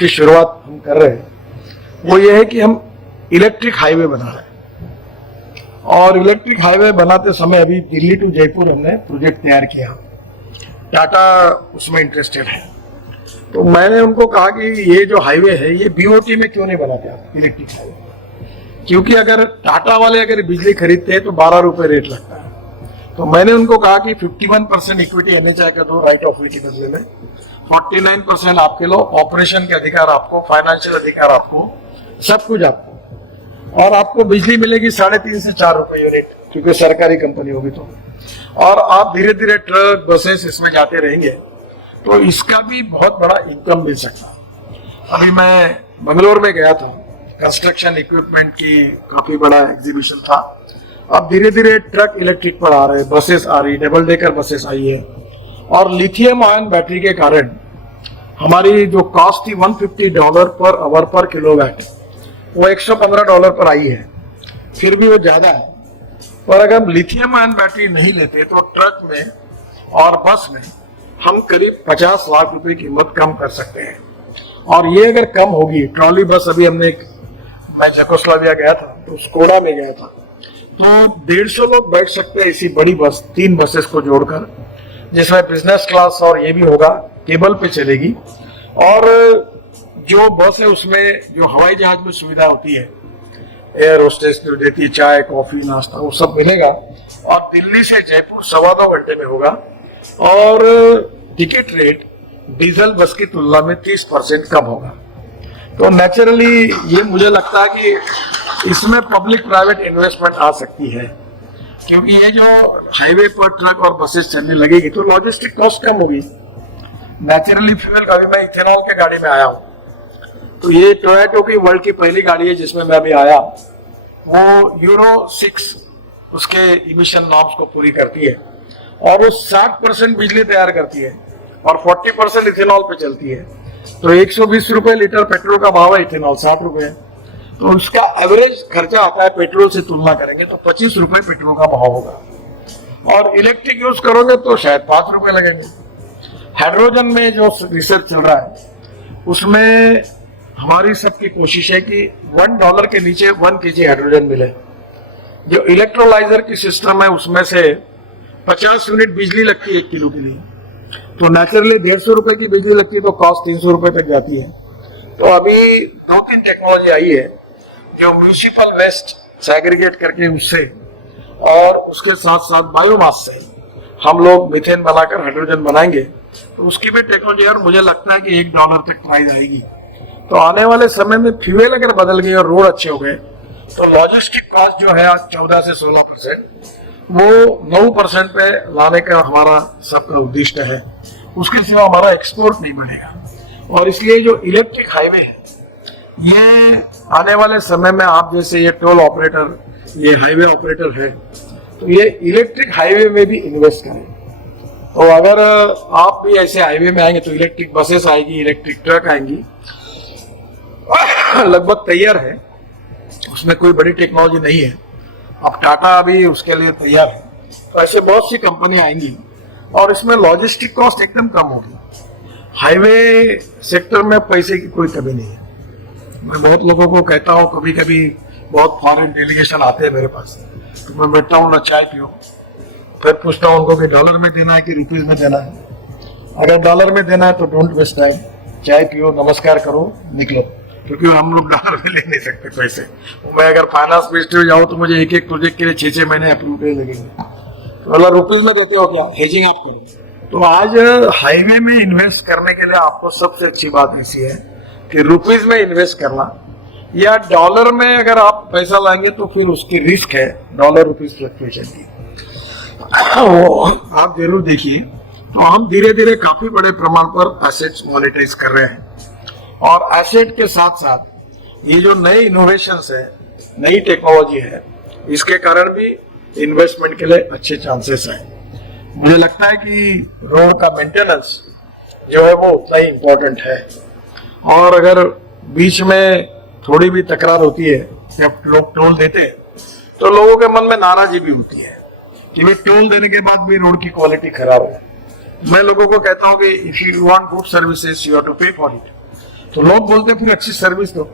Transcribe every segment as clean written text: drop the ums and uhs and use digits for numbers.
जिसकी शुरुआत हम कर रहे हैं वो ये है कि हम इलेक्ट्रिक हाईवे बना रहे हैं। और इलेक्ट्रिक हाईवे बनाते समय अभी दिल्ली टू जयपुर हमने प्रोजेक्ट तैयार किया, टाटा उसमें इंटरेस्टेड है। तो मैंने उनको कहा कि ये जो हाईवे है ये बीओटी में क्यों नहीं बनाते आप इलेक्ट्रिक हाईवे, क्योंकि अगर टाटा वाले अगर बिजली खरीदते हैं तो 12 रुपए रेट लगता है। तो मैंने उनको कहा कि 51% इक्विटी एनएचआई का दो राइट ऑफ वे के बदले में, 49% आपके लो, ऑपरेशन के अधिकार आपको, फाइनेंशियल अधिकार आपको, सब कुछ आपको, और आपको बिजली मिलेगी 3.5 से 4 रुपए यूनिट, क्योंकि सरकारी कंपनी होगी तो। और आप धीरे धीरे ट्रक बसेस इसमें जाते रहेंगे तो इसका भी बहुत बड़ा इनकम मिल सकता है। अभी मैं बंगलोर में गया था, कंस्ट्रक्शन इक्विपमेंट की काफी बड़ा एग्जीबिशन था। अब धीरे धीरे ट्रक इलेक्ट्रिक पर आ रहे, बसेस आ रही, डबल डेकर बसेस आई है, और लिथियम आयन बैटरी के कारण हमारी जो कॉस्ट थी $150 पर आवर पर किलोवाट, वो $115 पर आई है। फिर भी वो ज्यादा है, पर अगर हम लिथियम आयन बैटरी नहीं लेते तो ट्रक में और बस में हम करीब 50 लाख रुपए की कीमत कम कर सकते हैं। और ये अगर कम होगी, ट्रॉली बस अभी मैं जकोस्लाविया गया था तो स्कोडा में गया था, तो 150 लोग बैठ सकते हैं इसी बड़ी बस, 3 बसेस को जोड़कर, जिसमें बिजनेस क्लास और ये भी होगा, केबल पे चलेगी। और जो बस है उसमें जो हवाई जहाज में सुविधा होती है, एयर होस्टेस जो देती है चाय कॉफी नाश्ता, वो सब मिलेगा। और दिल्ली से जयपुर 2.25 घंटे में होगा, और टिकट रेट डीजल बस की तुलना में 30% कम होगा। तो नेचुरली ये मुझे लगता है कि इसमें पब्लिक प्राइवेट इन्वेस्टमेंट आ सकती है, क्योंकि ये जो हाईवे पर ट्रक और बसेस चलने लगेगी तो लॉजिस्टिक कॉस्ट कम होगी। नेचुरली फ्यूल का भी, मैं इथेनॉल के गाड़ी में आया हूँ, तो ये टोयोटा की वर्ल्ड की पहली गाड़ी है जिसमें मैं अभी आया। वो यूरो 6 उसके इमिशन नॉर्म्स को पूरी करती है, और वो 60% बिजली तैयार करती है और 40% इथेनॉल पे चलती है। तो 120 रुपए लीटर पेट्रोल का भाव है, इथेनॉल 60 रुपए है, तो उसका एवरेज खर्चा आता है पेट्रोल से तुलना करेंगे तो 25 रुपए पेट्रोल का भाव होगा। और इलेक्ट्रिक यूज करोगे तो शायद 5 रुपए लगेंगे। हाइड्रोजन में जो रिसर्च चल रहा है उसमें हमारी सबकी कोशिश है कि $1 के नीचे 1 kg हाइड्रोजन मिले। जो इलेक्ट्रोलाइजर की सिस्टम है उसमें से 50 यूनिट बिजली लगती है 1 किलो के लिए, तो नेचुरली 150 रुपए की बिजली लगती है तो कॉस्ट 300 रुपए तक जाती है। तो अभी 2-3 टेक्नोलॉजी आई है जो म्यूनिसिपल वेस्ट सेग्रीगेट करके उससे, और उसके साथ साथ बायोमास से हम लोग मीथेन बनाकर हाइड्रोजन बनाएंगे, तो उसकी भी टेक्नोलॉजी। और मुझे लगता है कि $1 तक प्राइस आएगी। तो आने वाले समय में फ्यूल अगर बदल गए और रोड अच्छे हो गए तो लॉजिस्टिक कॉस्ट जो है आज 14 से 16%, वो 9% पे लाने का हमारा सबका उद्देश्य है। उसके सिवा हमारा एक्सपोर्ट नहीं बढ़ेगा। और इसलिए जो इलेक्ट्रिक हाईवे है ये आने वाले समय में, आप जैसे ये टोल ऑपरेटर, ये हाईवे ऑपरेटर है, तो ये इलेक्ट्रिक हाईवे में भी इन्वेस्ट करें। तो अगर आप भी ऐसे हाईवे में आएंगे तो इलेक्ट्रिक बसेस आएगी, इलेक्ट्रिक ट्रक आएंगी, लगभग तैयार है, उसमें कोई बड़ी टेक्नोलॉजी नहीं है। अब टाटा अभी उसके लिए तैयार है, तो ऐसे बहुत सी कंपनी आएंगी और इसमें लॉजिस्टिक कॉस्ट एकदम कम होगी। हाईवे सेक्टर में पैसे की कोई कमी नहीं है। मैं बहुत लोगों को कहता हूँ, कभी कभी बहुत फॉरेन डेलीगेशन आते हैं मेरे पास, तो मैं बैठता हूँ ना, चाय पियो, फिर पूछता हूँ उनको कि डॉलर में देना है कि रुपीज में देना है। अगर डॉलर में देना है तो डोंट वेस्ट टाइम, चाय पियो, नमस्कार करो, निकलो, क्योंकि हम लोग डॉलर में ले नहीं सकते पैसे। मैं अगर फाइनेंस मिनिस्ट्री में जाऊँ तो मुझे एक प्रोजेक्ट के लिए 6 महीने अप्रूव लगेंगे। तो अगर रुपीज में देते हो क्या, हेजिंग आप करो। तो आज हाईवे में इन्वेस्ट करने के लिए आपको सबसे अच्छी बात ऐसी है कि रुपीज में इन्वेस्ट करना, या डॉलर में अगर आप पैसा लाएंगे तो फिर उसकी रिस्क है डॉलर रुपीज फ्लक्चुएशन की। वो आप जरूर देखिए। तो हम धीरे धीरे काफी बड़े प्रमाण पर एसेट्स मोनेटाइज कर रहे हैं, और एसेट के साथ साथ ये जो नई इनोवेशंस है, नई टेक्नोलॉजी है, इसके कारण भी इन्वेस्टमेंट के लिए अच्छे चांसेस हैं। मुझे लगता है कि रोड का मेंटेनेंस जो है वो उतना ही इम्पोर्टेंट है। और अगर बीच में थोड़ी भी तकरार होती है, जब लोग टोल देते हैं तो लोगों के मन में नाराजगी भी होती है कि भाई टोल देने के बाद भी रोड की क्वालिटी खराब है। मैं लोगों को कहता हूँ कि if you want good services you have to pay for it. तो लोग बोलते फिर अच्छी सर्विस दो।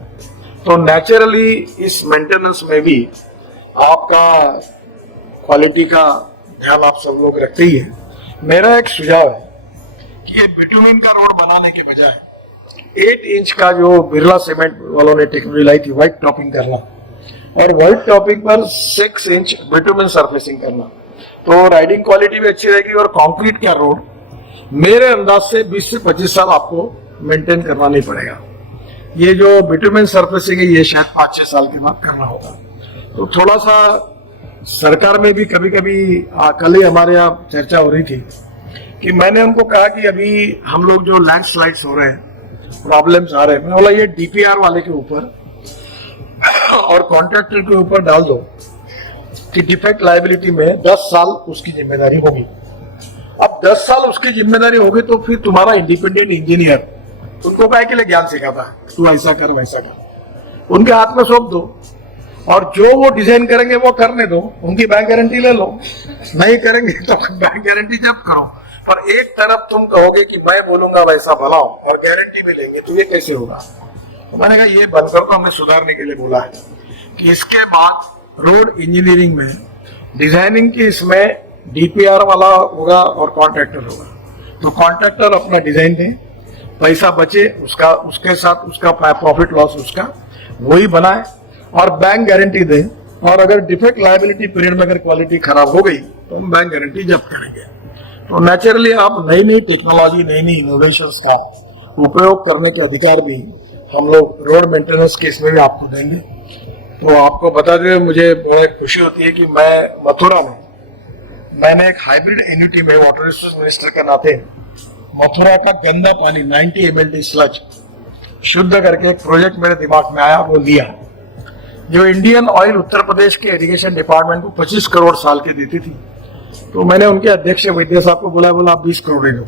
तो नेचुरली इस मेंटेनेंस में भी आपका क्वालिटी का ध्यान आप सब लोग रखते ही है। मेरा एक सुझाव है कि ये बिटुमेन का रोड बनाने के बजाय 8 इंच का जो बिरला सीमेंट वालों ने टेक्नोलॉजी लाई थी व्हाइट टॉपिंग करना, और व्हाइट टॉपिंग पर 6 इंच बिटुमेन सरफेसिंग करना, तो राइडिंग क्वालिटी भी अच्छी रहेगी। और कंक्रीट का रोड मेरे अंदाज से 20 से 25 साल आपको मेंटेन करना नहीं पड़ेगा। ये जो बिटुमेन सरफेसिंग है ये शायद 5-6 साल के बाद करना होगा। तो थोड़ा सा सरकार में भी कभी कभी कल ही हमारे यहाँ चर्चा हो रही थी कि मैंने उनको कहा कि अभी हम लोग जो लैंडस्लाइड्स हो रहे हैं, प्रॉब्लम्स आ रहे हैं, मैं बोला ये डीपीआर वाले के ऊपर और कॉन्ट्रैक्टर के ऊपर डाल दो कि डिफेक्ट लायबिलिटी में 10 साल उसकी जिम्मेदारी होगी। अब 10 साल उसकी जिम्मेदारी होगी तो फिर तुम्हारा इंडिपेंडेंट इंजीनियर उनको काहे के लिए ज्ञान सिखाता है, तू ऐसा कर वैसा कर, उनके हाथ में सौंप दो और जो वो डिजाइन करेंगे वो करने दो, उनकी बैंक गारंटी ले लो, नहीं करेंगे तो बैंक गारंटी जब करो। पर एक तरफ तुम कहोगे कि मैं बोलूंगा वैसा भला हो और गारंटी भी लेंगे, तो ये कैसे होगा? तो मैंने कहा ये बंद कर दो, हमने सुधारने के लिए बोला है कि इसके बाद रोड इंजीनियरिंग में डिजाइनिंग की इसमें डीपीआर वाला होगा और कॉन्ट्रैक्टर होगा। तो कॉन्ट्रैक्टर अपना डिजाइन दे, पैसा बचे उसका, उसके साथ उसका प्रॉफिट लॉस उसका वही बनाए और बैंक गारंटी दे, और अगर डिफेक्ट लायबिलिटी पीरियड में अगर क्वालिटी खराब हो गई तो हम बैंक गारंटी जब्त करेंगे। तो नेचुरली आप नई नई टेक्नोलॉजी, नई नई इनोवेशंस का उपयोग करने के अधिकार भी हम लोग रोड मेंटेनेंस केस में भी आपको देंगे। तो आपको बता दें, मुझे बहुत खुशी होती है कि मैं मथुरा में मैंने एक हाइब्रिड एन्युटी में वाटर रिसोर्स मिनिस्टर के नाते मथुरा का गंदा पानी 90 ml स्लज शुद्ध करके एक प्रोजेक्ट मेरे दिमाग में आया, वो लिया। जो इंडियन ऑयल उत्तर प्रदेश के इरिगेशन डिपार्टमेंट को 25 करोड़ साल की देती थी, तो मैंने उनके अध्यक्ष वैद्य साहब को बोला आप 20 करोड़ दो,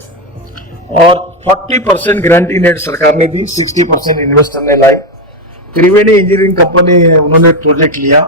और 40% गारंटी नेट सरकार ने दी, 60% इन्वेस्टर ने लाई। त्रिवेणी इंजीनियरिंग कंपनी है, उन्होंने प्रोजेक्ट लिया।